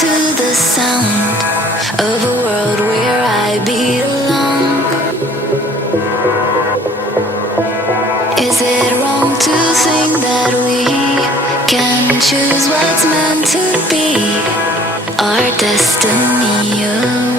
to the sound of a world where I belong. Is it wrong to think that we can choose what's meant to be? Our destiny.